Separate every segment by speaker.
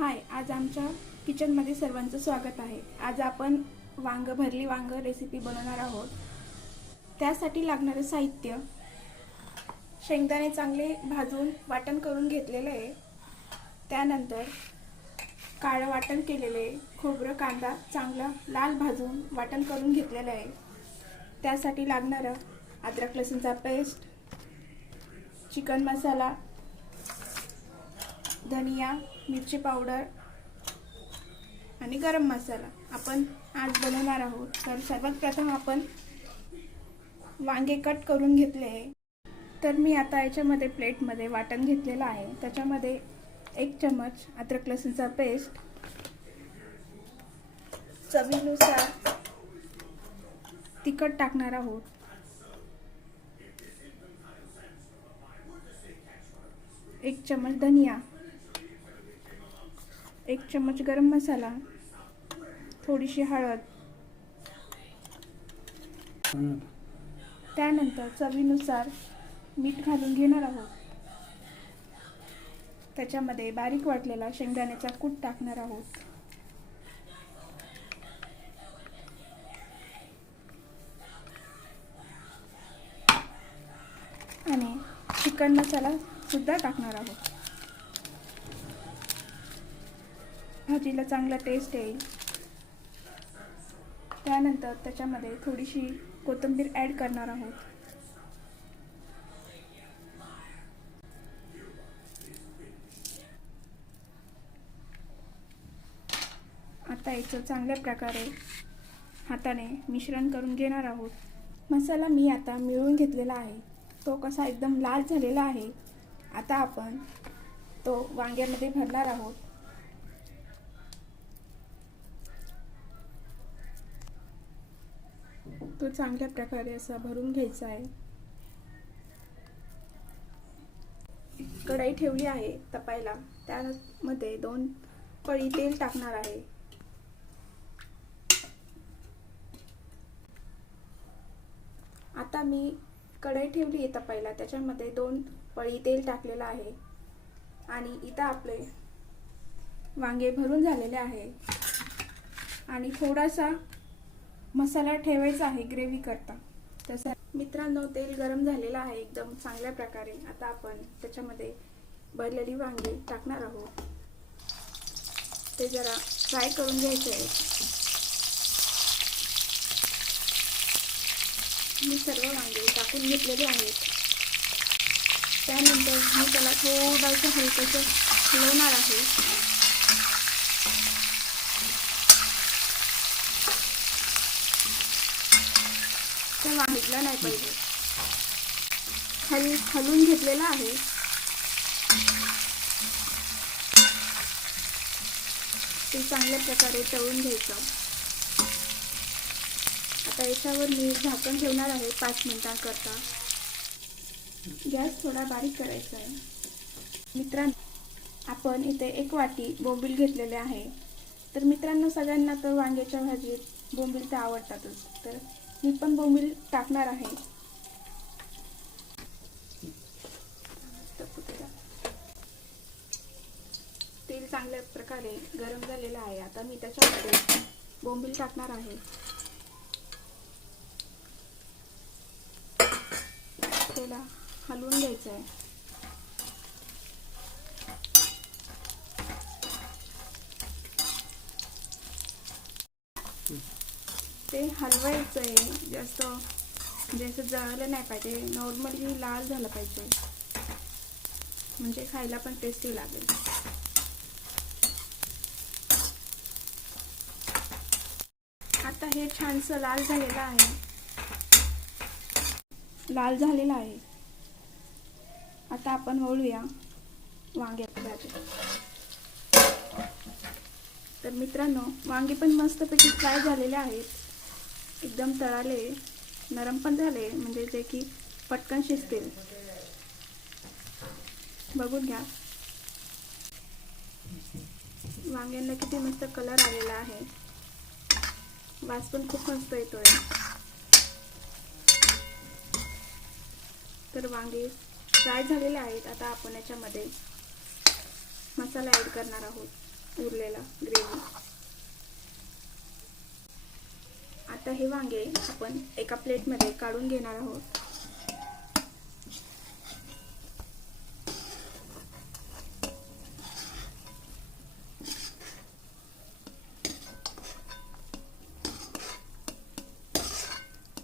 Speaker 1: हाय आज आमच्या किचनमध्ये सर्वांचं स्वागत आहे. आज आपण वांग भरली वांग रेसिपी बनवणार आहोत. त्यासाठी लागणारं साहित्य शेंगदाणे चांगले भाजून वाटण करून घेतलेलं आहे. त्यानंतर काळं वाटण केलेलं आहे. खोबरं कांदा चांगला लाल भाजून वाटण करून घेतलेलं आहे. त्यासाठी लागणारं अद्रक लसूणचा पेस्ट चिकन मसाला धनिया मिरची पावडर आणि गरम मसाला. आपण आज बनवणार आहोत. तर सर्वात प्रथम आपण वांगे कट करून घेतले आहे. तर मी आता याच्यामध्ये प्लेटमध्ये वाटण घेतलेलं आहे. त्याच्यामध्ये एक चमच अद्रक लसूणचा पेस्ट चवीनुसार तिखट टाकणार आहोत. एक चमच धनिया एक चम्मच गरम मसाला थोडीशी हळद. त्यानंतर चवीनुसार मीठ घालून घेणार आहोत. त्याच्यामध्ये बारीक वाटलेला शेंगदाण्याचा कूट टाकणार आहोत. आणि चिकन मसाला सुद्धा टाकणार आहोत. भाजीला चांगला टेस्ट येईल. त्यानंतर त्याच्यामध्ये थोडीशी कोथिंबीर ॲड करणार आहोत. आता याचं चांगल्या प्रकारे हाताने मिश्रण करून घेणार आहोत. मसाला मी आता मिळवून घेतलेला आहे. तो कसा एकदम लाल झालेला आहे आता आपण तो वांग्यामध्ये भरणार आहोत. तो चांगल्या प्रकारे असा भरून घ्यायचा आहे. कढई ठेवली आहे तपायला. त्यामध्ये दोन पळी तेल टाकणार आहे. आता मी कढई ठेवली आहे तपायला. त्याच्यामध्ये दोन पळी तेल टाकलेलं आहे. आणि इथं आपले वांगे भरून झालेले आहे. आणि थोडासा मसाला ठेवायचा आहे ग्रेव्ही करता. तसं मित्रांनो तेल गरम झालेलं आहे एकदम चांगल्या प्रकारे. आता आपण त्याच्यामध्ये भरलेली वांगी टाकणार आहोत. ते जरा फ्राय करून घ्यायचे आहे मी सर्व वांगे टाकून घेतलेले आहेत. त्यानंतर मी त्याला थोडंसं हलकंसं हलवणार आहे. त्या वांगीला नाही पाहिजे. हल हलवून घेतलेला आहे. ते चांगल्या प्रकारे तळून घ्यायचं. आता याच्यावर मी झाकण ठेवणार आहे पाच मिनिटांकरता. गॅस थोडा बारीक करायचा आहे. मित्रांनो आपण इथे एक वाटी बोंबील घेतलेले आहे. तर मित्रांनो सगळ्यांना तर वांग्याच्या भाजीत बोंबील तर आवडतातच. तर मी पण बोंबील टाकणार आहे. तेल चांगल्या प्रकारे गरम झालेलं आहे. आता मी त्याच्यामध्ये बोंबील टाकणार आहे. त्याला हलवून घ्यायचं आहे ते हलवायचं आहे जास्त म्हणजे असं जळलं नाही पाहिजे. नॉर्मली लाल झालं पाहिजे. म्हणजे खायला पण टेस्टी लागेल. आता हे छानसं लाल झालेलं आहे. लाल झालेला आहे. आता आपण वळूया वांग्याची भाजी. तर मित्रांनो वांगे पण मस्तपैकी फ्राय झालेले आहेत. एकदम तळाले नरम पण झाले म्हणजे जे की पटकन शिजतील. बघून घ्या. वांग्यांना किती मस्त कलर आलेला आहे. वास पण खूप मस्त येतोय. तर वांगे फ्राय झालेले आहेत आता आपण याच्यामध्ये मसाला ॲड करणार आहोत उरलेला ग्रेव्ही आता हे वांगे आपण एका प्लेटमध्ये काढून घेणार आहोत.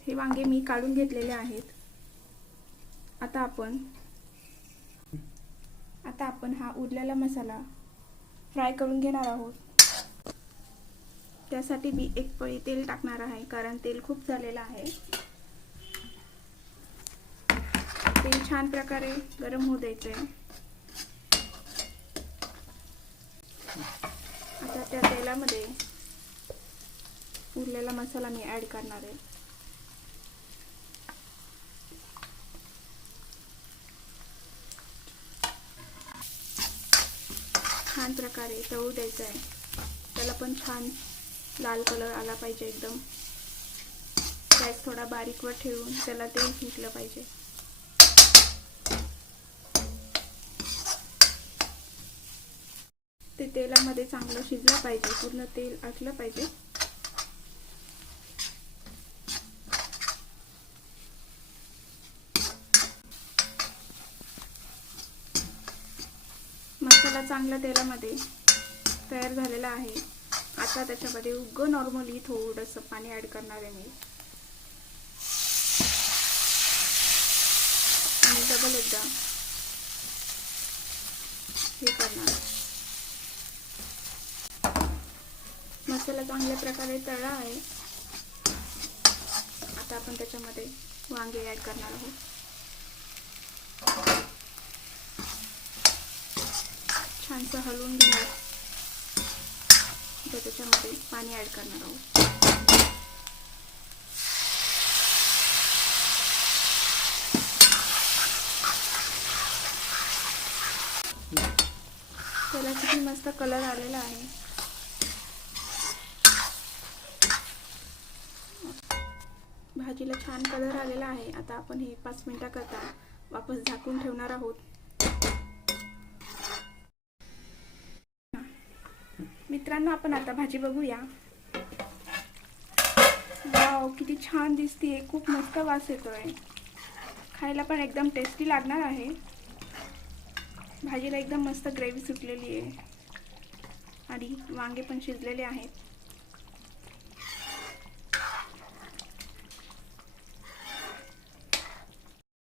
Speaker 1: हे वांगे मी काढून घेतलेले आहेत. आता आपण आता आपण हा उरलेला मसाला फ्राय करून घेणार आहोत. त्यासाठी मी एक पळी तेल टाकणार आहे कारण तेल खूप झालेलं आहे. तेल छान प्रकारे गरम होऊ द्यायचे आता त्या तेलामध्ये उरलेला मसाला मी ॲड करणार आहे. छान प्रकारे तळू द्यायचं आहे त्याला पण छान लाल कलर आला पाहिजे एकदम. गॅस थोडा बारीकवर ठेवून त्याला तेल सुटलं पाहिजे. ते तेलामध्ये चांगलं शिजलं पाहिजे पूर्ण तेल आटलं पाहिजे. मसाला चांगला तेलामध्ये तयार झालेला आहे. आता त्याच्यामध्ये उगं नॉर्मली थोडंसं पाणी ॲड करणार आहे मी. आणि डबल एकदा हे करणार. मसाला चांगल्या प्रकारे तळा आहे. आता आपण त्याच्यामध्ये वांगे ॲड करणार आहोत. छानसं हलवून घेणार. तर त्याच्यामध्ये पाणी ॲड करणार आहोत. त्याला किती मस्त कलर आलेला आहे. भाजीला छान कलर आलेला आहे. आता आपण हे पाच मिनटाकरता वापस झाकून ठेवणार आहोत. मित्रांनो आपण आता भाजी बघूया. वाव किती छान दिसतीये. खूप मस्त वास येतोय. खायला पण एकदम टेस्टी लागणार आहे. भाजीला एकदम मस्त ग्रेव्ही सुटलेली आहे. आणि वांगे पण शिजलेले आहेत.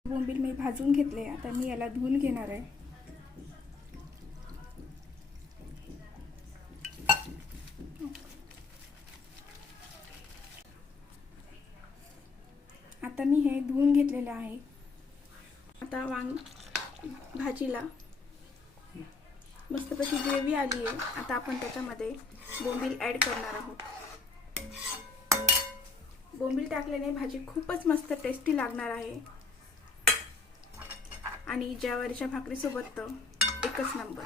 Speaker 1: बोंबील मी भाजून घेतले आता मी याला धुवून घेणार आहे. आता मी हे धुवून घेतलेले आहे. आता वांग भाजीला मस्तपैकी ग्रेव्ही आली आहे. आता आपण त्याच्यामध्ये बोंबील ॲड करणार आहोत. बोंबील टाकल्याने भाजी खूपच मस्त टेस्टी लागणार आहे. आणि ज्यावरच्या भाकरीसोबत तर एकच नंबर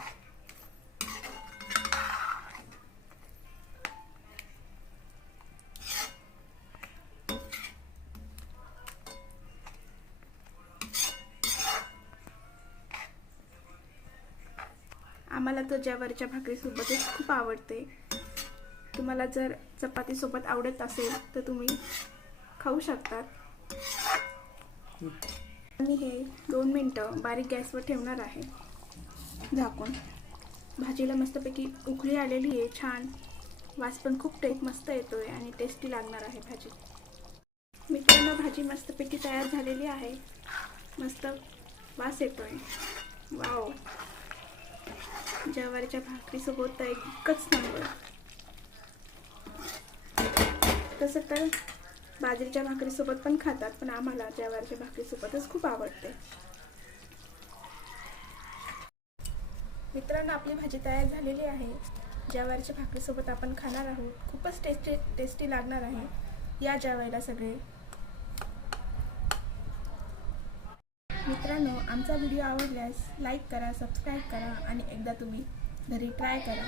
Speaker 1: आम्हाला तर भाकरीसोबतच खूप आवडते. तुम्हाला जर चपातीसोबत आवडत असेल तर तुम्ही खाऊ शकतात. मी हे दोन मिनटं बारीक गॅसवर ठेवणार आहे. झाकून. भाजीला मस्तपैकी उकळी आलेली आहे छान. वास पण खूप टेक मस्त येतो आहे आणि टेस्टी लागणार आहे भाजी. मित्रांनो भाजी मस्तपैकी तयार झालेली आहे. मस्त वास येतो आहे वाव. ज्वारीच्या भाकरीसोबत तर एकच नंबर तसं तर बाजरीच्या भाकरीसोबत पण खातात पण आम्हाला ज्वारीच्या भाकरीसोबतच खूप आवडते. मित्रांनो आपली भाजी तयार झालेली आहे. ज्वारीच्या भाकरीसोबत आपण खाणार आहोत. खूपच टेस्टी टेस्टी लागणार आहे. या जेवायला सगळे मित्रांनो आमचा व्हिडिओ आवडल्यास लाईक करा सबस्क्राईब करा आणि एकदा तुम्ही घरी ट्राय करा.